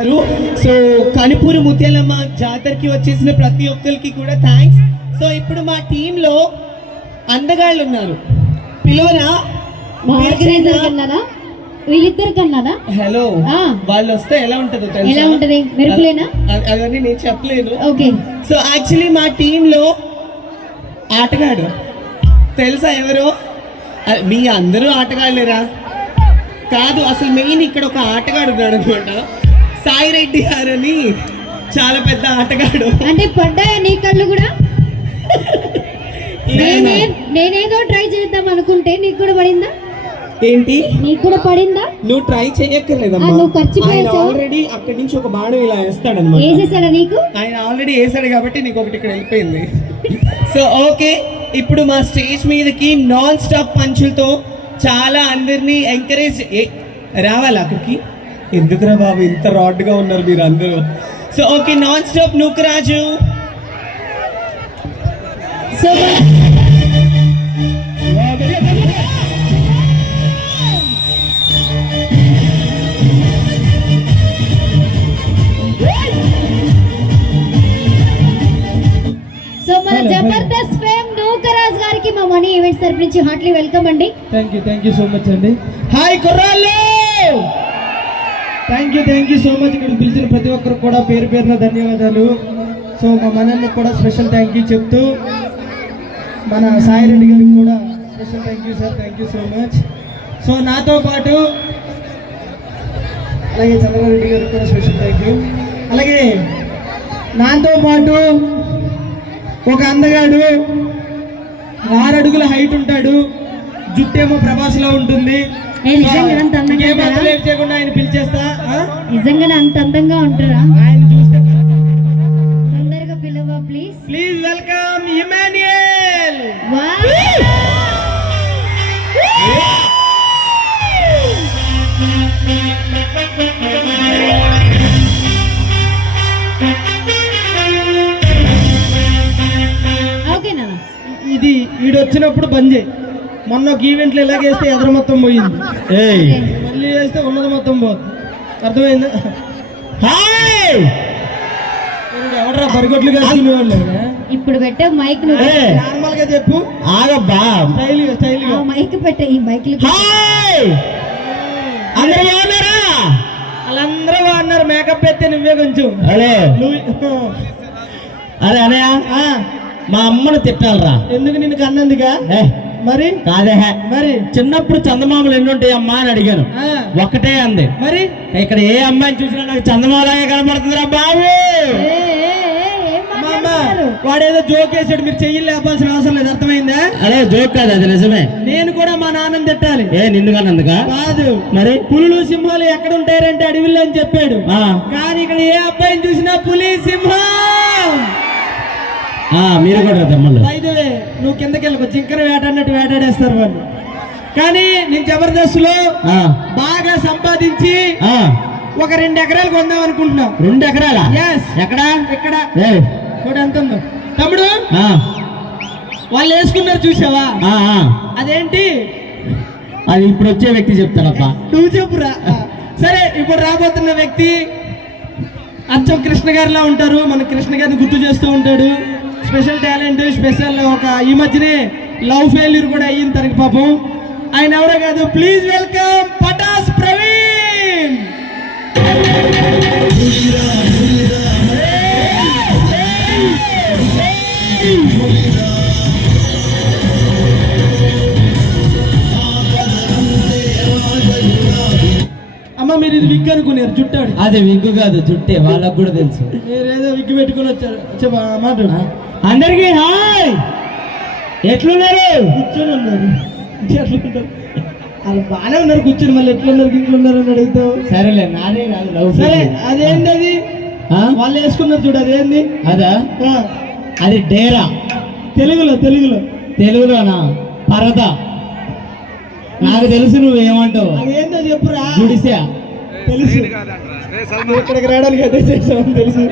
గారు సో కనుపూరు ముత్యాలమ్మ జాతరకి వచ్చేసిన ప్రతి ఒక్కరికి కూడా థ్యాంక్స్ సో ఇప్పుడు మా టీంలో అందగాళ్ళు ఉన్నారు. పిలువరా? వీళ్ళిద్దరు కన్నారా హలో. వాళ్ళు వస్తే ఎలా ఉంటుందో ఎలా తెలుసా ఉంటది? మెరుపులేనా? అ- అవన్నీ నేను చెప్పలేను. ఓకే. సో యాక్చువల్లీ మా టీంలో ఆటగాడు. తెలుసా ఎవరు? మీ అందరూ ఆటగాళ్ళేరా. కాదు అసలు మెయిన్ ఇక్కడ ఒక ఆటగాడు ఉన్నాడు అనమాట సాయి రెడ్డి గారు అని చాలా పెద్ద ఆటగాడు. అంటే పడ్డాయా నీ కళ్ళు కూడా? నేనే నేనేదో ట్రై చేద్దాం అనుకుంటే నీకు కూడా పడిందా? ఏంటి? నీకు కూడా పడిందా? నువ్వు ట్రై చేయక్కర్లేదమ్మా. నువ్వు ఖర్చు ఆయన. ఆల్రెడీ అక్కడి నుంచి ఒక బాణం ఇలా వేస్తాడనమాట. వేసేసాడా నీకు? ఆయన ఆల్రెడీ వేసాడు కాబట్టి నీకు ఒకటి ఇక్కడ వెళ్ళిపోయింది. సో ఓకే ఇప్పుడు మా స్టేజ్ మీదకి నాన్ స్టాప్ పంచులతో చాలా అందరినీ ఎంకరేజ్ రావాలి అక్కడికి? ఎందుకురా బాబు ఇంత రాడ్గా ఉన్నారు మీరు అందరూ so okay non stop Nookaraju so so మన జబర్దస్త్ ఫేమ్ నూకరాజ్ గారికి మా మనీ ఈవెంట్స్ తరపు నుంచి హార్ట్లీ వెల్కమ్ అండి. Thank you thank you so much అండి. హాయ్ కుర్రాళ్ళు! Thank you thank you so much ఇక్కడ పిలిచిన ప్రతి ఒక్కరు కూడా పేరు పేరున ధన్యవాదాలు. సో మా మనల్ని కూడా స్పెషల్ థ్యాంక్ యూ చెప్తూ మన సాయి రెడ్డి గారికి కూడా special thank you sir thank you so much so నాతో పాటు అలాగే చంద్రారెడ్డి గారికి కూడా స్పెషల్ థ్యాంక్ యూ అలాగే నాతో పాటు ఒక అందగాడు ఆరడుగుల హైట్ ఉంటాడు. జుట్టేమో ప్రభాస్లో ఉంటుంది. నిజంగా అంత అందంగా? నిజంగానే అంత ఉంటారా? ఆయన చూస్తే తొందరగా పిలవ ప్లీజ్ ప్లీజ్ వెల్కమ్ ఇమాన్యుయల్ ఓకేనా ఇది వీడు వచ్చినప్పుడు బంద్ చేయి మొన్న ఒక ఈవెంట్లో ఇలాగేస్తే ఎదర మొత్తం పోయింది. మళ్ళీ వేస్తే ఉన్నది మొత్తం పోతుంది అర్థమైందా? హాయ్! ఎవడరా బరిగొట్లు కాసుకునే వాళ్ళు ఇప్పుడు పెట్టే మైక్ నార్మల్గా చెప్పు. ఆగబ్బా. స్టైల్ స్టైల్గా మైక్ పెట్టే ఈ మైక్ హాయ్! అందరూ బాగున్నారా? వాళ్ళందరూ అన్నారు మేకప్ ఎత్తే నువ్వే కొంచెం. అరే అనయ్య ఆ, మా అమ్మను తిట్టాలరా. ఎందుకు నిన్ను కన్నందుగా మరి? కాదే. మరి? చిన్నప్పుడు చందమామలు ఎన్ని ఉంటాయి అమ్మా అని అడిగాను. ఒక్కటే అంది. మరి? ఇక్కడ ఏ అమ్మాయిని చూసినా నాకు చందమామలాగే కనపడుతుందిరా బాబు? వాడేదో జోక్ వేసాడు మీరు చెయ్యి లేపాల్సిన అవసరం లేదు. అర్థమైందా? అదే జోక్ కాదు అది నిజమే. నేను కూడా మా నాన్నని తిట్టాలి. ఏ నిన్ను కానందుకా? కాదు. మరి? పులులు సింహాలు ఎక్కడ ఉంటారంటే అడవిలో అని చెప్పాడు. ఆ, కానీ ఇక్కడ ఏ అబ్బాయిని చూసినా పులి సింహం! మీరు కూడా తమ్ముళ్ళు అయితే నువ్వు కిందకి వెళ్ళకు జింకను వేటాడినట్టు వేటాడేస్తారు వాళ్ళు. కానీ నేను జబర్దస్త్లో ఆ, బాగా సంపాదించి ఒక రెండు ఎకరాలు కొందాం అనుకుంటున్నా. రెండు ఎకరాలా? ఎక్కడా? ఇక్కడ. కూడా ఎంత ఉందో. తమ్ముడు వాళ్ళు వేసుకున్నారు చూసావా. అదేంటి? అది ఇప్పుడు వచ్చే వ్యక్తి చెప్తాడప్పా నువ్వు చెప్పురా. సరే ఇప్పుడు రాబోతున్న వ్యక్తి అచ్చం కృష్ణ గారిలా ఉంటారు. మన కృష్ణ గారిని గుర్తు చేస్తూ ఉంటాడు. స్పెషల్ టాలెంట్ స్పెషల్ ఒక ఈ మధ్యనే లవ్ ఫెయిల్యూర్ కూడా అయ్యింది తనకి పాపం. ఆయన ఎవరో కాదు ప్లీజ్ వెల్కమ్ పటాస్ ప్రవీణ్! అమ్మ మీరు ఇది విగ్ అనుకున్నారు జుట్టాడు. అది విగ్గు కాదు చుట్టే వాళ్ళకు కూడా తెలుసు. మీరేదో విగ్గు పెట్టుకుని వచ్చారు. చెప్ప మాట్లాడు అందరికి హాయ్! ఎట్లున్నారు? కూర్చొని ఉన్నారు. వాళ్ళు బాగానే ఉన్నారు కూర్చొని మళ్ళీ ఎట్లున్నారు ఇంట్లున్నారు అని అడుగుతావు. సరేలే కాదు లవ్ సరే అదేంది అది? వాళ్ళు వేసుకున్నారు చూడు అదేంది? అదా? అది డేరా. తెలుగులో తెలుగులో. తెలుగులోనా? పరద. నాకు తెలుసు నువ్వేమంటావు. అదేందో చెప్పురా. గుడిసా. తెలుసు. ఇక్కడికి రావడానికి అదే చేసామని తెలుసు.